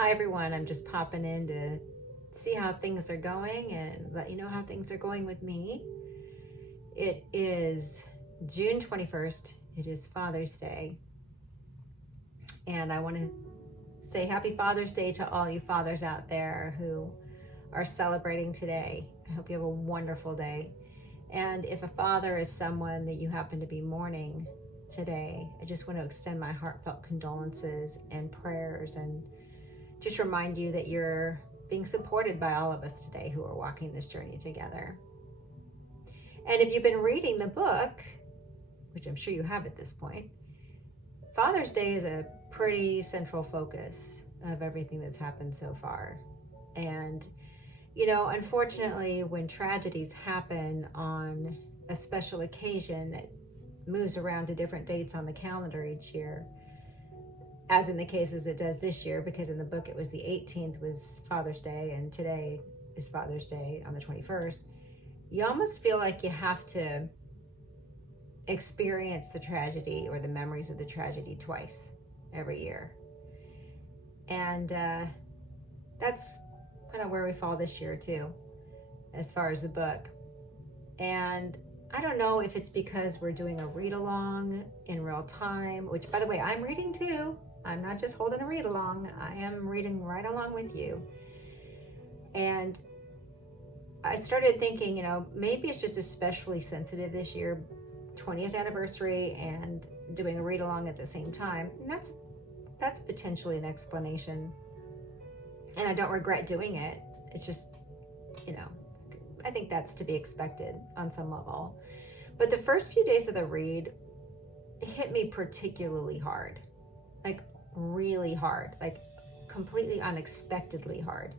Hi everyone, I'm just popping in to see how things are going and let you know how things are going with me. It is June 21st, it is Father's Day, and I want to say happy Father's Day to all you fathers out there who are celebrating today. I hope you have a wonderful day. And if a father is someone that you happen to be mourning today, I just want to extend my heartfelt condolences and prayers and just remind you that you're being supported by all of us today who are walking this journey together. And if you've been reading the book, which I'm sure you have at this point, Father's Day is a pretty central focus of everything that's happened so far. And, unfortunately, when tragedies happen on a special occasion that moves around to different dates on the calendar each year, as in the cases it does this year, because in the book it was the 18th was Father's Day and today is Father's Day on the 21st, you almost feel like you have to experience the tragedy or the memories of the tragedy twice every year. And that's kind of where we fall this year too, as far as the book. And I don't know if it's because we're doing a read along in real time, which, by the way, I'm reading too. I'm not just holding a read along, I am reading right along with you. And I started thinking, maybe it's just especially sensitive this year, 20th anniversary and doing a read along at the same time. And that's potentially an explanation. And I don't regret doing it. It's just, I think that's to be expected on some level. But the first few days of the read hit me particularly hard, like really hard, like completely unexpectedly hard.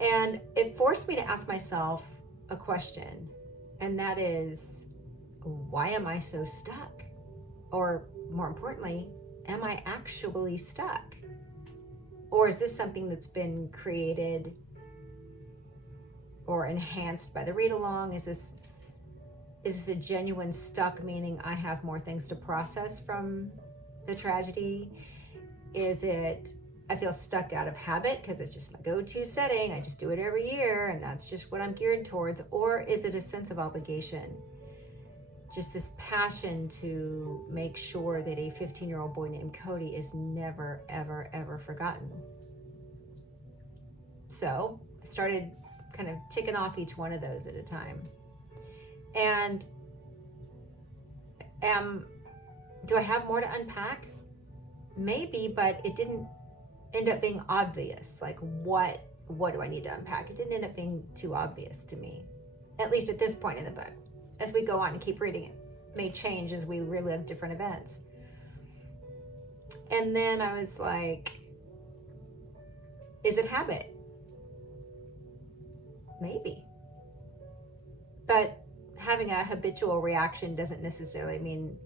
And it forced me to ask myself a question, and that is, why am I so stuck? Or more importantly, am I actually stuck? Or is this something that's been created or enhanced by the read along? Is this a genuine stuck, meaning I have more things to process from the tragedy? Is it I feel stuck out of habit because it's just my go-to setting, I just do it every year and that's just what I'm geared towards? Or is it a sense of obligation? Just this passion to make sure that a 15-year-old boy named Cody is never, ever, ever forgotten. So I started kind of ticking off each one of those at a time. And do I have more to unpack? Maybe, but it didn't end up being obvious. Like, what do I need to unpack? It didn't end up being too obvious to me, at least at this point in the book. As we go on and keep reading, it may change as we relive different events. And then I was like, is it habit? Maybe. But having a habitual reaction doesn't necessarily mean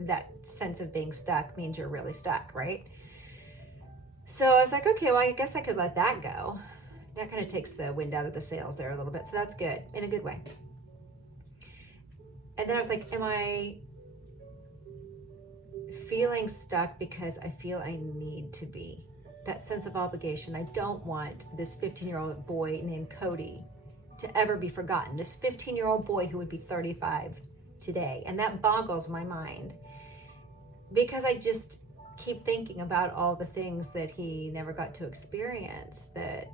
that sense of being stuck means you're really stuck, right? So I was like, okay, well, I guess I could let that go. That kind of takes the wind out of the sails there a little bit. So that's good, in a good way. And then I was like, am I feeling stuck because I feel I need to be? That sense of obligation. I don't want this 15-year-old boy named Cody to ever be forgotten. This 15-year-old boy who would be 35 today. And that boggles my mind because I just keep thinking about all the things that he never got to experience that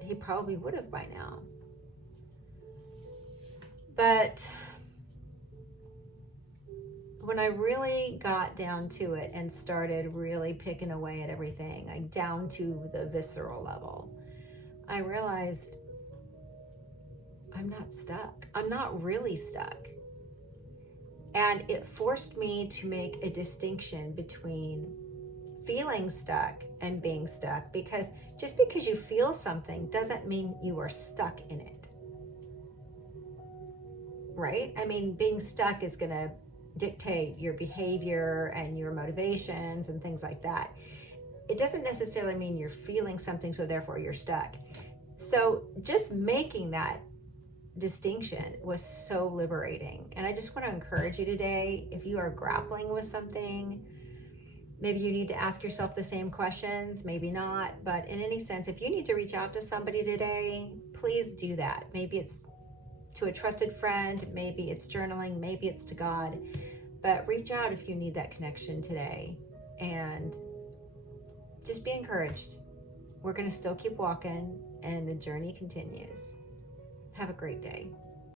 he probably would have by now. But when I really got down to it and started really picking away at everything, like down to the visceral level, I realized I'm not stuck. I'm not really stuck. And it forced me to make a distinction between feeling stuck and being stuck, because just because you feel something doesn't mean you are stuck in it. Right? I mean, being stuck is going to dictate your behavior and your motivations and things like that. It doesn't necessarily mean you're feeling something, so therefore you're stuck. So just making that distinction was so liberating. And I just want to encourage you today, if you are grappling with something, Maybe you need to ask yourself the same questions, maybe not. But in any sense, if you need to reach out to somebody today, please do that. Maybe it's to a trusted friend, maybe it's journaling, maybe it's to God. But reach out if you need that connection today. And just be encouraged. We're going to still keep walking, and the journey continues. Have a great day.